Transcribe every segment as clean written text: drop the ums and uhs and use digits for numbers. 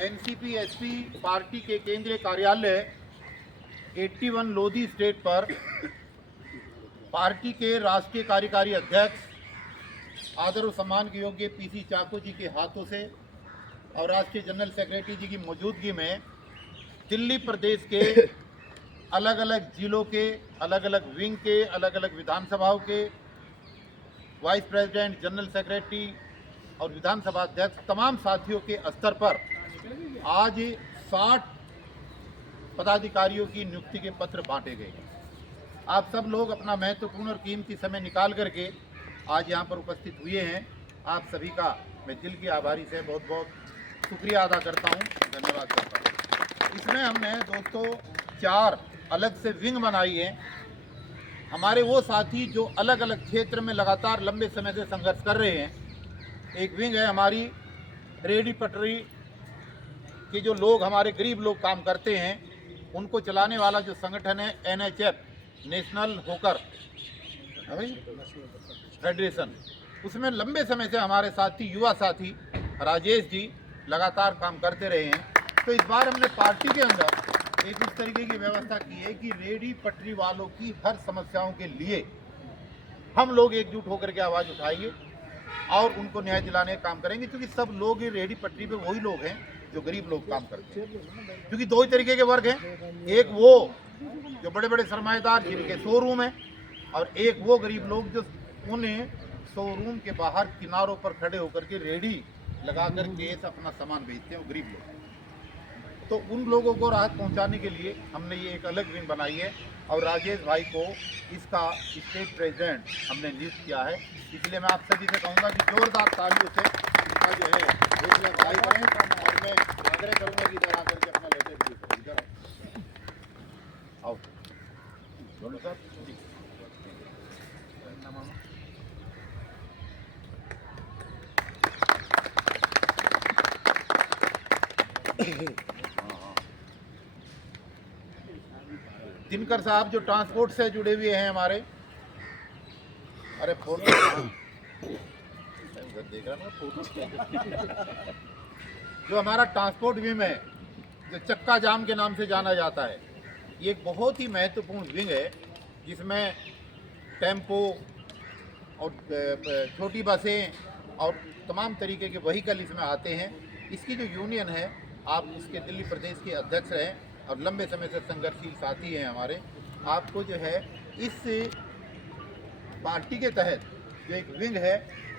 NCP SP party के केंद्रीय कार्यालय 81 लोधी स्ट्रीट पर पार्टी के राष्ट्रीय कार्यकारी अध्यक्ष आदर और सम्मान के योग्य पीसी चाको जी के हाथों से और राष्ट्रीय जनरल सेक्रेटरी जी की मौजूदगी में दिल्ली प्रदेश के अलग अलग जिलों के अलग अलग विंग के अलग अलग विधानसभाओं के वाइस प्रेसिडेंट, जनरल सेक्रेटरी और विधानसभा अध्यक्ष तमाम साथियों के स्तर पर आज 60 पदाधिकारियों की नियुक्ति के पत्र बांटे गए। आप सब लोग अपना महत्वपूर्ण और कीमती समय निकाल करके आज यहाँ पर उपस्थित हुए हैं। आप सभी का मैं दिल की आभारी से बहुत बहुत शुक्रिया अदा करता हूँ, धन्यवाद करता हूँ। इसमें हमने दोस्तों 4 अलग से विंग बनाई है। हमारे वो साथी जो अलग अलग क्षेत्र में लगातार लंबे समय से संघर्ष कर रहे हैं। एक विंग है हमारी रेहड़ी पटरी के जो लोग, हमारे गरीब लोग काम करते हैं, उनको चलाने वाला जो संगठन है NHF, नेशनल होकर फेडरेशन, उसमें लंबे समय से हमारे साथी युवा साथी राजेश जी लगातार काम करते रहे हैं। तो इस बार हमने पार्टी के अंदर एक इस तरीके की व्यवस्था की है कि रेहड़ी पटरी वालों की हर समस्याओं के लिए हम लोग एकजुट होकर के आवाज़ उठाएंगे और उनको न्याय दिलाने का काम करेंगे। क्योंकि सब लोग रेहड़ी पटरी पे वही लोग हैं जो गरीब लोग काम करते हैं। क्योंकि 2 ही तरीके के वर्ग हैं, एक वो जो बड़े बड़े सरमाएदार जिनके शोरूम हैं और एक वो गरीब लोग जो उन्हें शोरूम के बाहर किनारों पर खड़े होकर के रेहड़ी लगा कर के अपना सामान बेचते हैं, वो गरीब लोग। तो उन लोगों को राहत पहुंचाने के लिए हमने ये एक अलग विंग बनाई है और राजेश भाई को इसका स्टेट प्रेसिडेंट हमने नियुक्त किया है। इसलिए मैं आप सभी से कहूँगा कि जोरदार तालियों से इनका जो है हौसला अफजाई करें और मैं आग्रह करूँगा कि इधर आकर के अपना लेटर भी करें। इधर आओ बोलो सर। दिनकर साहब जो ट्रांसपोर्ट से जुड़े हुए हैं हमारे, अरे फोन देख रहा ना फोटो जो हमारा ट्रांसपोर्ट विंग है, जो चक्का जाम के नाम से जाना जाता है, ये एक बहुत ही महत्वपूर्ण विंग है जिसमें टेम्पो और छोटी बसें और तमाम तरीके के व्हीकल इसमें आते हैं। इसकी जो यूनियन है, आप इसके दिल्ली प्रदेश के अध्यक्ष हैं और लंबे समय से संघर्षशील साथी हैं हमारे। आपको जो है इस पार्टी के तहत जो एक विंग है,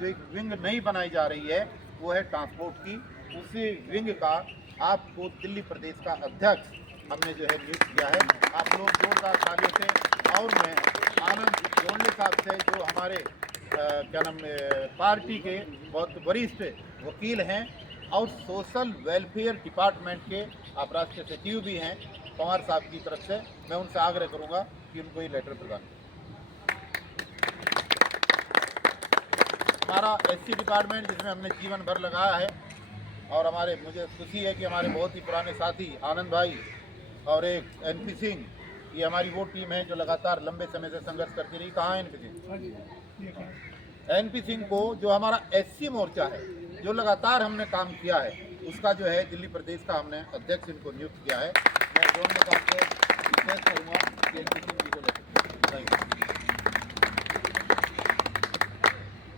जो एक विंग नई बनाई जा रही है, वो है ट्रांसपोर्ट की। उसी विंग का आपको दिल्ली प्रदेश का अध्यक्ष हमने जो है नियुक्त किया है। आप लोग जोरदार तालियों से। और मैं आनंद जोड़ने साहब से, जो हमारे पार्टी के बहुत वरिष्ठ वकील हैं और सोशल वेलफेयर डिपार्टमेंट के आप राष्ट्रीय सचिव भी हैं, पवार साहब की तरफ से मैं उनसे आग्रह करूंगा कि उनको ये लेटर प्रदान करें। हमारा SC डिपार्टमेंट जिसमें हमने जीवन भर लगाया है और हमारे, मुझे खुशी है कि हमारे बहुत ही पुराने साथी आनंद भाई और एक NP सिंह, ये हमारी वो टीम है जो लगातार लंबे समय से संघर्ष करती रही। कहाँ है NP सिंह? NP सिंह को, जो हमारा SC मोर्चा है, जो लगातार हमने काम किया है, उसका जो है दिल्ली प्रदेश का हमने अध्यक्ष इनको नियुक्त किया है। मैं जोड़ने का आपको रिक्वेस्ट करूँगा कि NP सिंह जी को लेकर।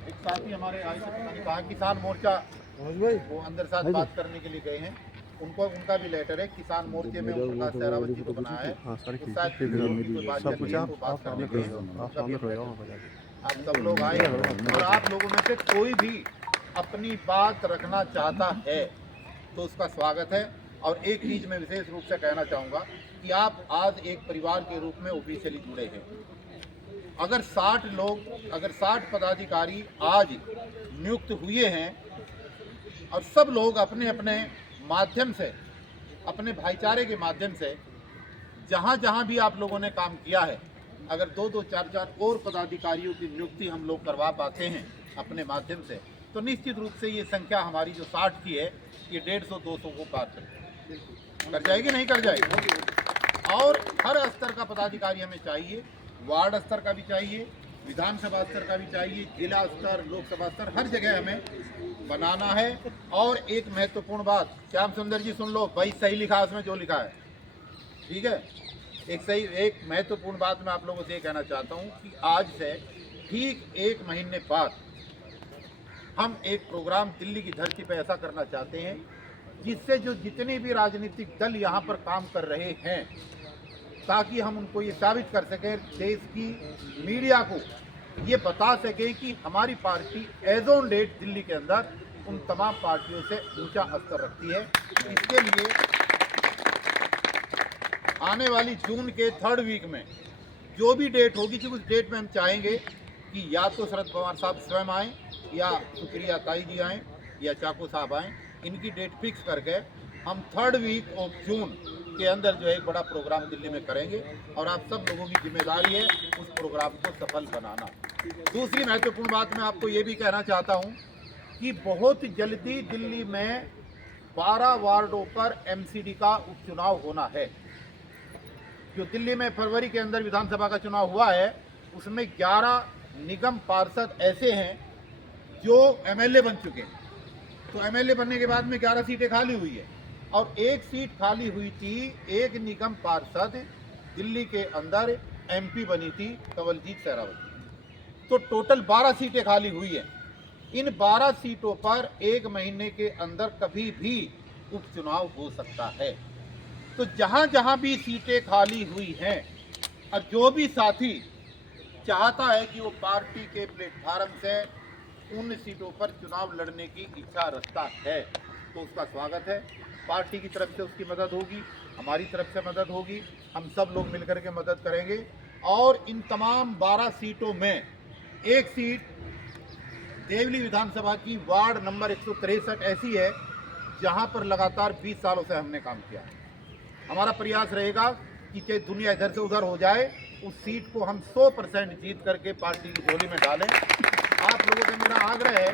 एक साथी हमारे आए थे, कहा किसान मोर्चा, वो अंदर साथ बात करने के लिए गए हैं, उनको उनका भी लेटर है। किसान मोर्चे में प्रकाश सहरावत जी को बनाया है, आप सब लोग आए और आप लोगों में से कोई भी अपनी बात रखना चाहता है तो उसका स्वागत है। और एक चीज़ मैं विशेष रूप से कहना चाहूँगा कि आप आज एक परिवार के रूप में ऑफिशियली जुड़े हैं। अगर 60 पदाधिकारी आज नियुक्त हुए हैं और सब लोग अपने अपने माध्यम से, अपने भाईचारे के माध्यम से, जहाँ जहाँ भी आप लोगों ने काम किया है, अगर 2-2, 4-4 और पदाधिकारियों की नियुक्ति हम लोग करवा पाते हैं अपने माध्यम से, तो निश्चित रूप से ये संख्या हमारी जो 60 की है, ये 150-200 को पार कर जाएगी, नहीं कर जाएगी। और हर स्तर का पदाधिकारी हमें चाहिए, वार्ड स्तर का भी चाहिए, विधानसभा स्तर का भी चाहिए, जिला स्तर, लोकसभा स्तर, हर जगह हमें बनाना है। और एक महत्वपूर्ण बात, श्याम सुंदर जी सुन लो भाई, सही लिखा उसमें जो लिखा है, ठीक है। एक महत्वपूर्ण बात मैं आप लोगों से ये कहना चाहता हूँ कि आज से ठीक 1 महीने बाद हम एक प्रोग्राम दिल्ली की धरती पर ऐसा करना चाहते हैं जिससे जो जितने भी राजनीतिक दल यहाँ पर काम कर रहे हैं, ताकि हम उनको ये साबित कर सकें, देश की मीडिया को ये बता सकें कि हमारी party as on date Delhi के अंदर उन तमाम पार्टियों से ऊंचा स्तर रखती है। इसके लिए आने वाली जून के 3rd वीक में जो भी डेट होगी, कि उस डेट में हम चाहेंगे कि या तो शरद पवार साहब स्वयं आएँ, या सुप्रिया ताई जी आएँ, या चाको साहब आएँ। इनकी डेट फिक्स करके हम 3rd वीक ऑफ जून के अंदर जो है एक बड़ा प्रोग्राम दिल्ली में करेंगे, और आप सब लोगों की जिम्मेदारी है उस प्रोग्राम को सफल बनाना। दूसरी महत्वपूर्ण बात मैं आपको ये भी कहना चाहता हूँ कि बहुत जल्दी दिल्ली में 12 वार्डों पर एमसीडी का उपचुनाव होना है। जो दिल्ली में फरवरी के अंदर विधानसभा का चुनाव हुआ है, उसमें 11 निगम पार्षद ऐसे हैं जो एमएलए बन चुके हैं। तो एमएलए बनने के बाद में 11 सीटें खाली हुई है, और 1 सीट खाली हुई थी, एक निगम पार्षद दिल्ली के अंदर एमपी बनी थी, कंवलजीत सहरावत। तो टोटल 12 सीटें खाली हुई है। इन 12 सीटों पर 1 महीने के अंदर कभी भी उपचुनाव हो सकता है। तो जहां जहां भी सीटें खाली हुई हैं, और जो भी साथी चाहता है कि वो पार्टी के प्लेटफार्म से उन सीटों पर चुनाव लड़ने की इच्छा रखता है, तो उसका स्वागत है। पार्टी की तरफ से उसकी मदद होगी, हमारी तरफ से मदद होगी, हम सब लोग मिलकर के मदद करेंगे। और इन तमाम 12 सीटों में एक सीट देवली विधानसभा की वार्ड नंबर 163 ऐसी है जहां पर लगातार 20 सालों से हमने काम किया है। हमारा प्रयास रहेगा कि चाहे दुनिया इधर से उधर हो जाए, उस सीट को हम 100% जीत करके पार्टी की झोली में डालें। आप लोगों से मेरा आग्रह है,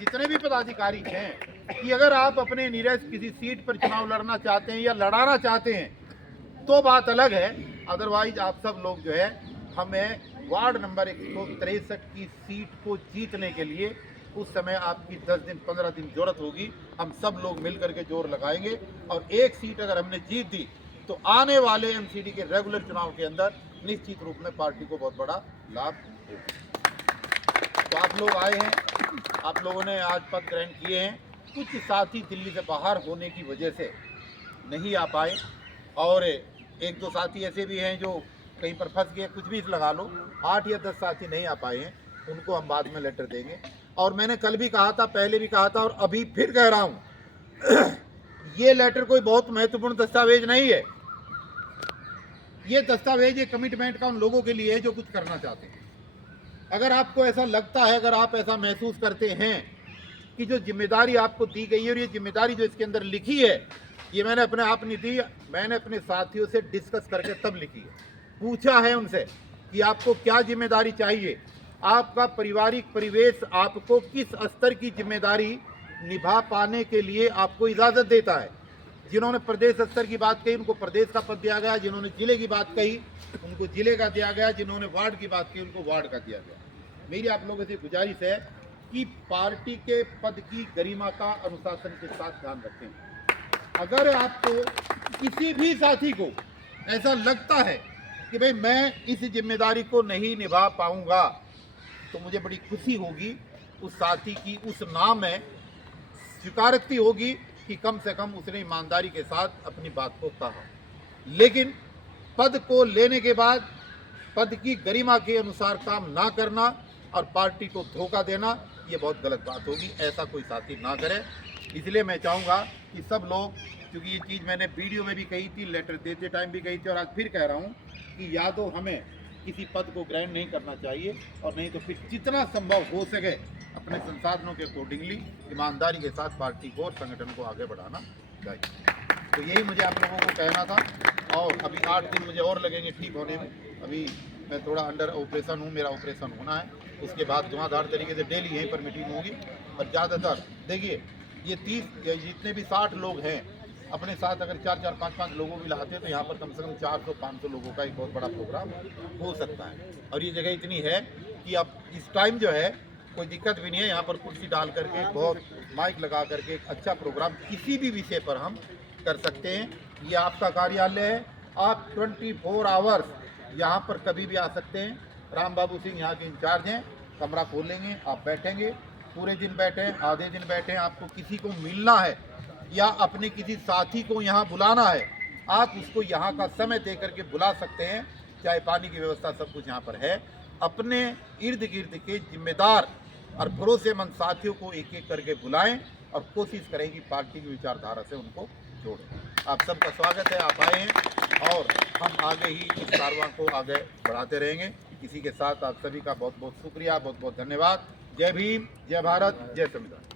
जितने भी पदाधिकारी हैं, कि अगर आप अपने नीरज किसी सीट पर चुनाव लड़ना चाहते हैं या लड़ाना चाहते हैं तो बात अलग है। अदरवाइज आप सब लोग जो है, हमें वार्ड नंबर 163 की सीट को जीतने के लिए उस समय आपकी 10 दिन 15 दिन जरूरत होगी। हम सब लोग मिल करके जोर लगाएंगे, और एक सीट अगर हमने जीत दी तो आने वाले एमसीडी के रेगुलर चुनाव के अंदर निश्चित रूप में पार्टी को बहुत बड़ा लाभ होगा। तो आप लोग आए हैं, आप लोगों ने आज पद ग्रहण किए हैं। कुछ साथी दिल्ली से बाहर होने की वजह से नहीं आ पाए, और 1-2 साथी ऐसे भी हैं जो कहीं पर फंस गए, कुछ भी लगा लो। 8 या 10 साथी नहीं आ पाए हैं, उनको हम बाद में लेटर देंगे। और मैंने कल भी कहा था, पहले भी कहा था, और अभी फिर कह रहा हूँ, ये लेटर कोई बहुत महत्वपूर्ण दस्तावेज नहीं है। ये दस्तावेज एक कमिटमेंट का उन लोगों के लिए है जो कुछ करना चाहते हैं। अगर आपको ऐसा लगता है, अगर आप ऐसा महसूस करते हैं कि जो जिम्मेदारी आपको दी गई है, और ये जिम्मेदारी जो इसके अंदर लिखी है, ये मैंने अपने आप नहीं दी, मैंने अपने साथियों से डिस्कस करके तब लिखी है। पूछा है उनसे कि आपको क्या जिम्मेदारी चाहिए, आपका पारिवारिक परिवेश आपको किस स्तर की जिम्मेदारी निभा पाने के लिए आपको इजाज़त देता है। जिन्होंने प्रदेश स्तर की बात कही उनको प्रदेश का पद दिया गया, जिन्होंने जिले की बात कही उनको जिले का दिया गया, जिन्होंने वार्ड की बात की उनको वार्ड का दिया गया। मेरी आप लोगों से गुजारिश है कि पार्टी के पद की गरिमा का अनुशासन के साथ ध्यान रखें। अगर आपको किसी भी साथी को ऐसा लगता है कि भाई मैं इस जिम्मेदारी को नहीं निभा पाऊंगा, तो मुझे बड़ी खुशी होगी, उस साथी की उस नाम में स्वीकारोक्ति होगी कि कम से कम उसने ईमानदारी के साथ अपनी बात को कहा। लेकिन पद को लेने के बाद पद की गरिमा के अनुसार काम ना करना और पार्टी को धोखा देना, ये बहुत गलत बात होगी। ऐसा कोई साथी ना करे। इसलिए मैं चाहूँगा कि सब लोग, क्योंकि ये चीज़ मैंने वीडियो में भी कही थी, लेटर देते टाइम भी कही थी, और आज फिर कह रहा हूँ कि या तो हमें किसी पद को ग्रहण नहीं करना चाहिए, और नहीं तो फिर जितना संभव हो सके अपने संसाधनों के अकॉर्डिंगली ईमानदारी के साथ पार्टी को और संगठन को आगे बढ़ाना चाहिए। तो यही मुझे आप लोगों को कहना था। और अभी 8 दिन मुझे और लगेंगे ठीक होने में। अभी मैं थोड़ा अंडर ऑपरेशन हूँ, मेरा ऑपरेशन होना है, उसके बाद धुआंधार तरीके से डेली यहीं पर मीटिंग होगी। और ज़्यादातर देखिए, ये 30 जितने भी 60 लोग हैं, अपने साथ अगर 4-4, 5-5 लोगों भी लाते हैं तो यहाँ पर कम से कम 400-500 लोगों का एक बहुत बड़ा प्रोग्राम हो सकता है। और ये जगह इतनी है कि अब इस टाइम जो है कोई दिक्कत भी नहीं है, यहाँ पर कुर्सी डाल करके बहुत माइक लगा करके एक अच्छा प्रोग्राम किसी भी विषय पर हम कर सकते हैं। ये आपका कार्यालय है, आप 24 आवर्स यहाँ पर कभी भी आ सकते हैं। राम बाबू सिंह यहाँ के इंचार्ज हैं, कमरा खोलेंगे, आप बैठेंगे, पूरे दिन बैठें, आधे दिन बैठें, आपको किसी को मिलना है या अपने किसी साथी को यहाँ बुलाना है, आप उसको यहाँ का समय दे करके बुला सकते हैं। चाय पानी की व्यवस्था सब कुछ यहाँ पर है। अपने इर्द गिर्द के जिम्मेदार और भरोसेमंद साथियों को एक एक करके बुलाएं और कोशिश करें कि पार्टी की विचारधारा से उनको जोड़ें। आप सबका स्वागत है, आप आए हैं और हम आगे ही इस कारवां को आगे बढ़ाते रहेंगे। इसी के साथ आप सभी का बहुत बहुत शुक्रिया, बहुत बहुत धन्यवाद। जय भीम, जय भारत, जय संविधान।